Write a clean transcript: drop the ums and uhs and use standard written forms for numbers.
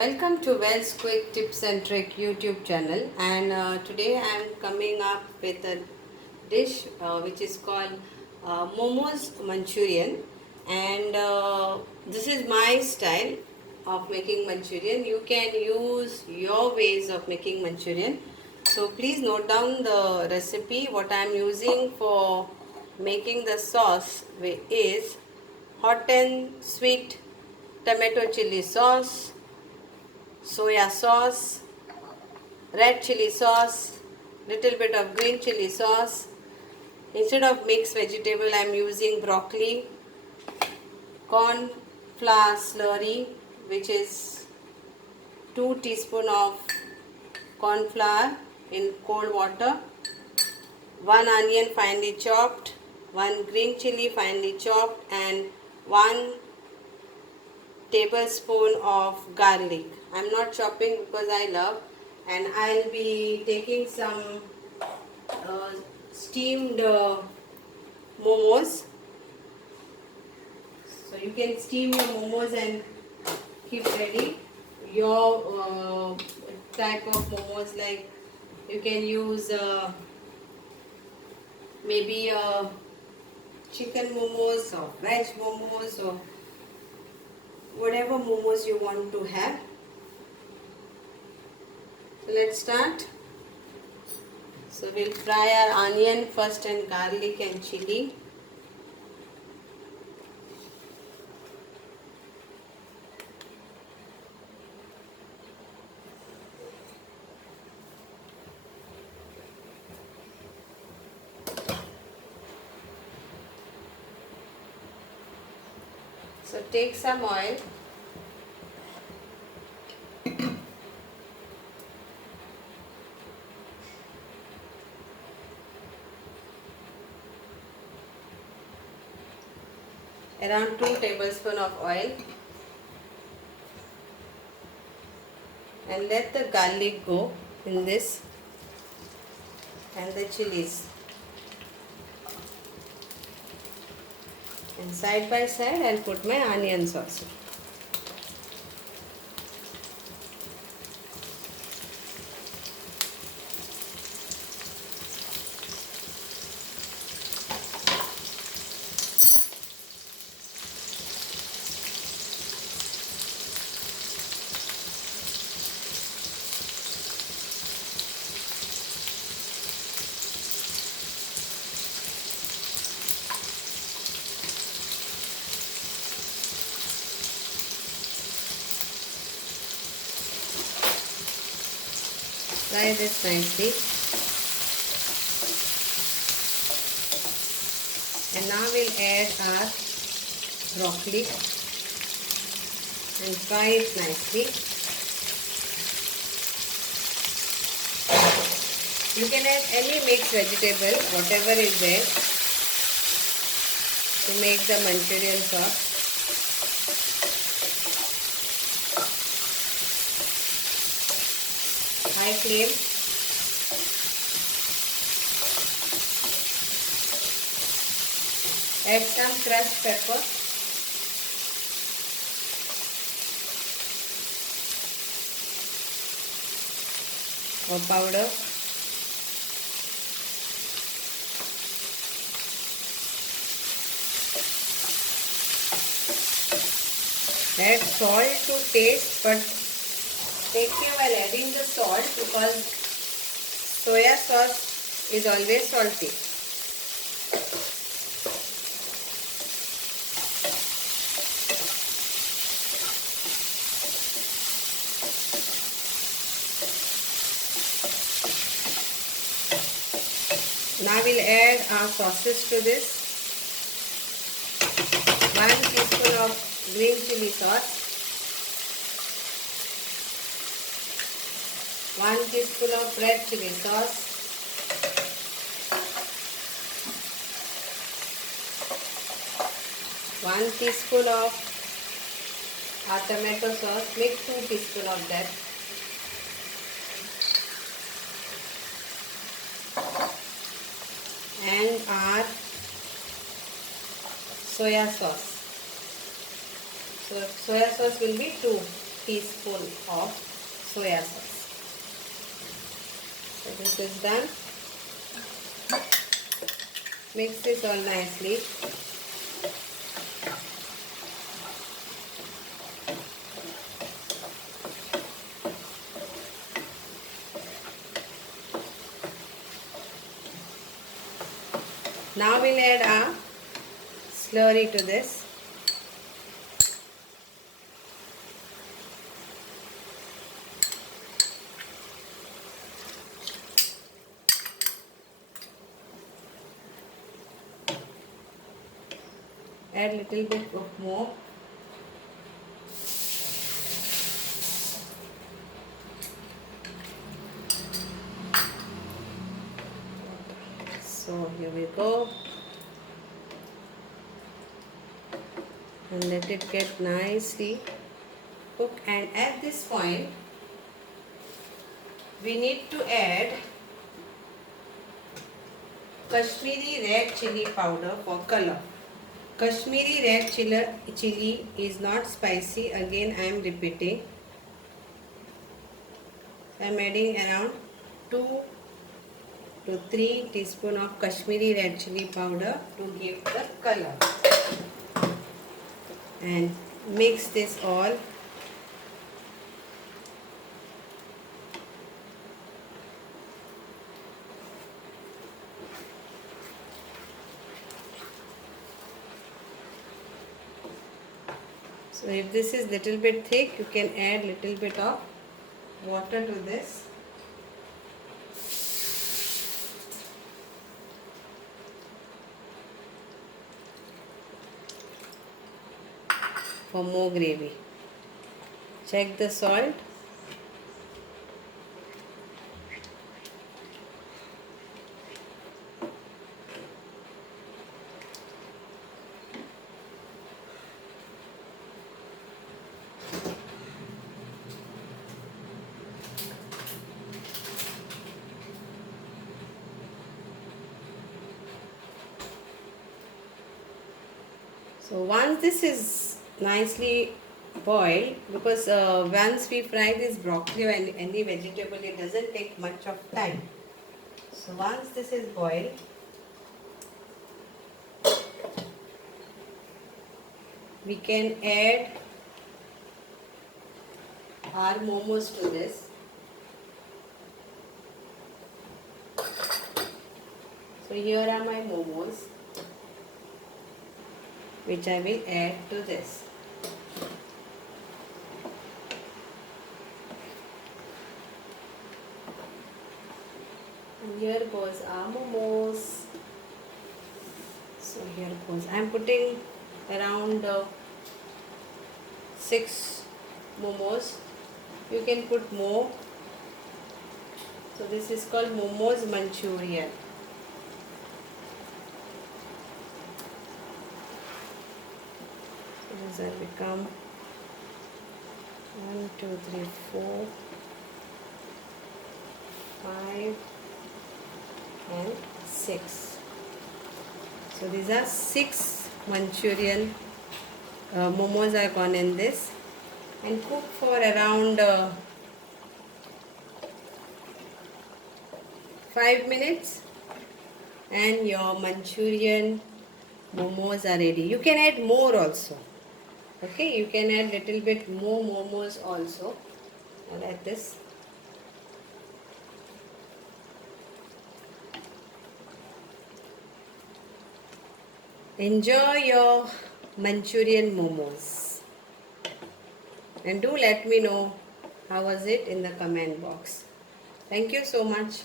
Welcome to Wells Quick Tips and Trick YouTube channel, and today I am coming up with a dish which is called Momos Manchurian, and this is my style of making Manchurian. You can use your ways of making Manchurian, so please note down the recipe. What I am using for making the sauce is hot and sweet tomato chili sauce, soya sauce, red chili sauce, little bit of green chili sauce. Instead of mixed vegetable, I am using broccoli, corn flour slurry, which is 2 teaspoon of corn flour in cold water, 1 onion finely chopped, 1 green chili finely chopped, and 1 tablespoon of garlic. I'm not chopping because I love, and I'll be taking some steamed momos. So you can steam your momos and keep ready your type of momos. Like you can use maybe chicken momos or veg momos or whatever momos you want to have. So let's start. So we'll fry our onion first and garlic and chili. So take some oil. Around 2 tablespoons of oil, and let the garlic go in this and the chilies, and side by side I'll put my onions also. Fry this nicely, and now we'll add our broccoli and fry it nicely. You can add any mixed vegetable, whatever is there, to make the Manchurian sauce. High flame. Add some crushed pepper. Or powder. Add salt to taste, but take care while adding the salt because soya sauce is always salty. Now we'll add our sauces to this. 1 teaspoon of green chili sauce, 1 teaspoon of red chili sauce, 1 teaspoon of our tomato sauce, make 2 teaspoons of that, and our soya sauce. So soya sauce will be 2 teaspoon of soya sauce. So this is done. Mix this all nicely. Now we'll add a slurry to this. Add little bit of more. So here we go. And let it get nicely cooked. And at this point, we need to add Kashmiri red chili powder for color. Kashmiri red chili is not spicy. Again, I am repeating. I am adding around 2 to 3 teaspoons of Kashmiri red chili powder to give the color. And mix this all. So if this is little bit thick, you can add little bit of water to this. For more gravy. Check the salt. So once this is nicely boiled, because once we fry this broccoli or any vegetable, it doesn't take much of time. So once this is boiled, we can add our momos to this. So here are my momos, which I will add to this. And here goes our momos. So here goes. I am putting around 6 momos. You can put more. So this is called Momos Manchurian. These have become 1, 2, 3, 4, 5 and 6. So these are 6 Manchurian momos are gone in this, and cook for around 5 minutes and your Manchurian momos are ready. You can add more also. Okay, you can add little bit more momos also. Like this. Enjoy your Manchurian momos. And do let me know how was it in the comment box. Thank you so much.